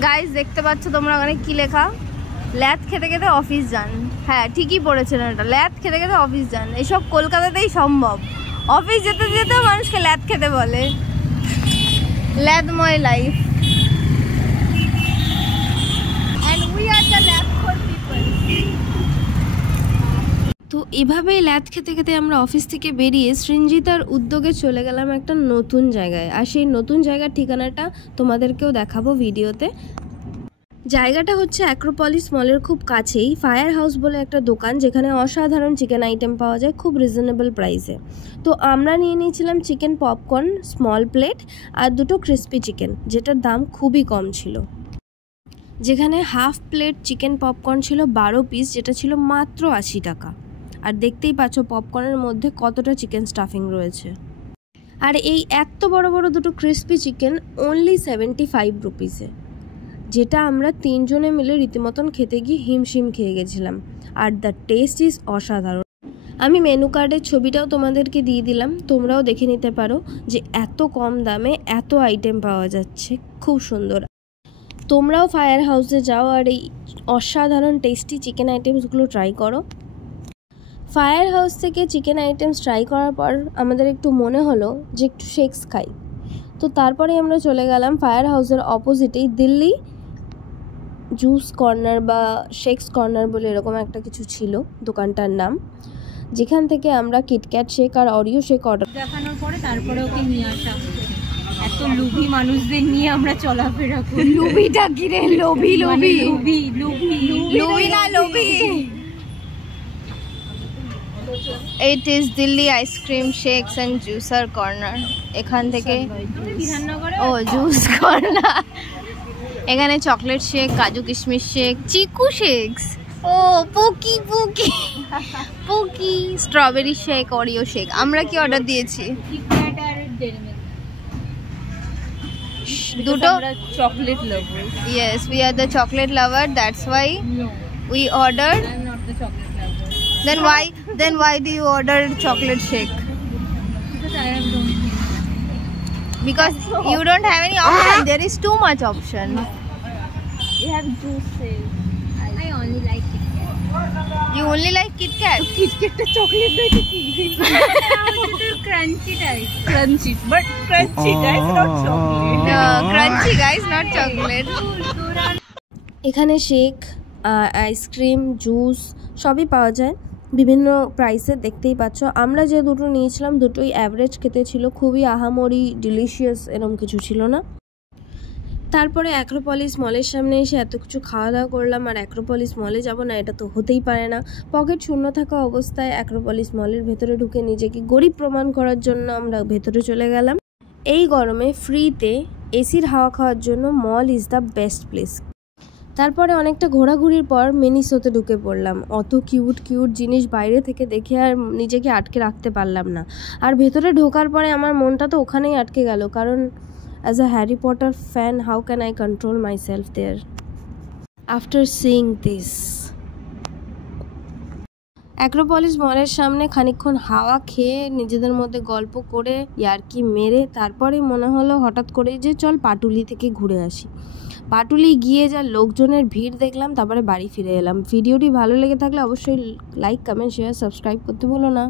Guys দেখতে পাচ্ছ তোমরা ওখানে কি লেখা, ল্যাদ খেতে খেতে অফিস যান। হ্যাঁ ঠিকই পড়েছিলেন, এটা ল্যাদ খেতে খেতে অফিস যান। এইসব কলকাতাতেই সম্ভব, অফিস যেতে যেতেও মানুষকে ল্যাদ খেতে বলে। ল্যাদময় life and we are the ল্যাদখোর people। তো এভাবেই ল্যাদ খেতে খেতে আমরা অফিস থেকে বেরিয়ে সৃঞ্জিতার উদ্যোগে চলে গেলাম একটা নতুন জায়গায়। আর সেই নতুন জায়গার ঠিকানাটা তোমাদেরকেও দেখাবো ভিডিওতে। জায়গাটা হচ্ছে অ্যাক্রোপলিস মলের খুব কাছেই ফায়ার হাউস বলে একটা দোকান, যেখানে অসাধারণ চিকেন আইটেম পাওয়া যায় খুব রিজনেবল প্রাইসে। তো আমরা নিয়ে নিয়েছিলাম চিকেন পপকর্ন স্মল প্লেট আর দুটো ক্রিস্পি চিকেন, যেটার দাম খুবই কম ছিল। যেখানে হাফ প্লেট চিকেন পপকর্ন ছিল 12 পিস, যেটা ছিল মাত্র 80 টাকা। আর দেখতেই পাচ্ছ পপকর্নের মধ্যে কতটা চিকেন স্টাফিং রয়েছে। আর এই এত বড় বড় দুটো ক্রিস্পি চিকেন অনলি 75 রুপিসে, যেটা আমরা 3 জনে মিলে রীতিমতন খেতে গিয়ে হিমশিম খেয়ে গেছিলাম। আর দ্য টেস্ট ইজ অসাধারণ। আমি মেনু কার্ডের ছবিটাও তোমাদেরকে দিয়ে দিলাম, তোমরাও দেখে নিতে পারো যে এত কম দামে এত আইটেম পাওয়া যাচ্ছে, খুব সুন্দর। তোমরাও ফায়ার হাউসে যাও আর এই অসাধারণ টেস্টি চিকেন আইটেমসগুলো ট্রাই করো। ফায়ার হাউস থেকে চিকেন আইটেমস ট্রাই করার পর আমাদের একটু মনে হলো যে একটু শেকস খাই। তো তারপরে আমরা চলে গেলাম ফায়ার হাউসের অপোজিটেই দিল্লি জুস কর্নার বা শেকস কর্নার বলে এরকম একটা কিছু ছিল দোকানটার নাম, যেখান থেকে আমরা কিটক্যাট শেক আর অরিও শেক অর্ডার দেখানোর পরে তারপরে ওকে নিয়ে আসা। এত লোভী মানুষদের নিয়ে আমরা চলাফেরা করি। লুবিটা কি রে? লোভি লোভি লোভী লোভী লোভি না লোভি। It is Delhi ice cream shakes and juicer corner। এখান থেকে ও জুস কর্নার, এখানে চকলেট শেক, কাজু কিশমিশ শেক, চিকু শেকস, ও পুকি পুকি পুকি, স্ট্রবেরি শেক, অরিও শেক। আমরা কি অর্ডার দিয়েছি? দুটো chocolate lover. Yes, we are the chocolate lover, that's why we ordered। I'm not the chocolate lover. Then why do you order chocolate shake? Because I have don't think. Because you don't have any option. There is too much option. You have juices. I only like Kit Kat. You only like Kit Kat? Kit Kat to chocolate no crunchy type. Crunchy, but crunchy guys, not chocolate. No, crunchy guys, not chocolate. এখানে shake, ice cream, juice সবই পাওয়া যায় বিভিন্ন প্রাইসে, দেখতেই পাচ্ছ। আমরা যে দুটো নিয়েছিলাম দুটোই অ্যাভারেজ খেতে ছিল, খুবই আহামরি ডিলিশিয়াস এরকম কিছু ছিল না। তারপরে অ্যাক্রোপলিস মলের সামনে এসে এত কিছু খাওয়া দাওয়া করলাম, আর অ্যাক্রোপলিস মলে যাব না এটা তো হতেই পারে না। পকেট শূন্য থাকা অবস্থায় অ্যাক্রোপলিস মলের ভেতরে ঢুকে নিজেকে গরিব প্রমাণ করার জন্য আমরা ভেতরে চলে গেলাম। এই গরমে ফ্রিতে এসির হাওয়া খাওয়ার জন্য মল ইজ দ্য বেস্ট প্লেস। তারপরে অনেকটা ঘোরাঘুরির পর মিনিসোতে ঢুকে পড়লাম। অত কিউট কিউট জিনিস বাইরে থেকে দেখে আর নিজেকে আটকে রাখতে পারলাম না। আর ভেতরে ঢোকার পরে আমার মনটা তো ওখানেই আটকে গেল, কারণ as a Harry Potter fan how can I control myself there after seeing this. Acropolis মলের সামনে খানিকক্ষণ হাওয়া খেয়ে নিজেদের মধ্যে গল্প করে ইয়ার্কি মেরে তারপরে মনে হলো হঠাৎ করে যে চল পাটুলি থেকে ঘুরে আসি। পাটুলি গিয়ে যা লোকজনের ভিড় দেখলাম, তারপরে বাড়ি ফিরে এলাম। ভিডিওটি ভালো লেগে থাকলে অবশ্যই লাইক, কমেন্ট, শেয়ার, সাবস্ক্রাইব করতে ভুলো না।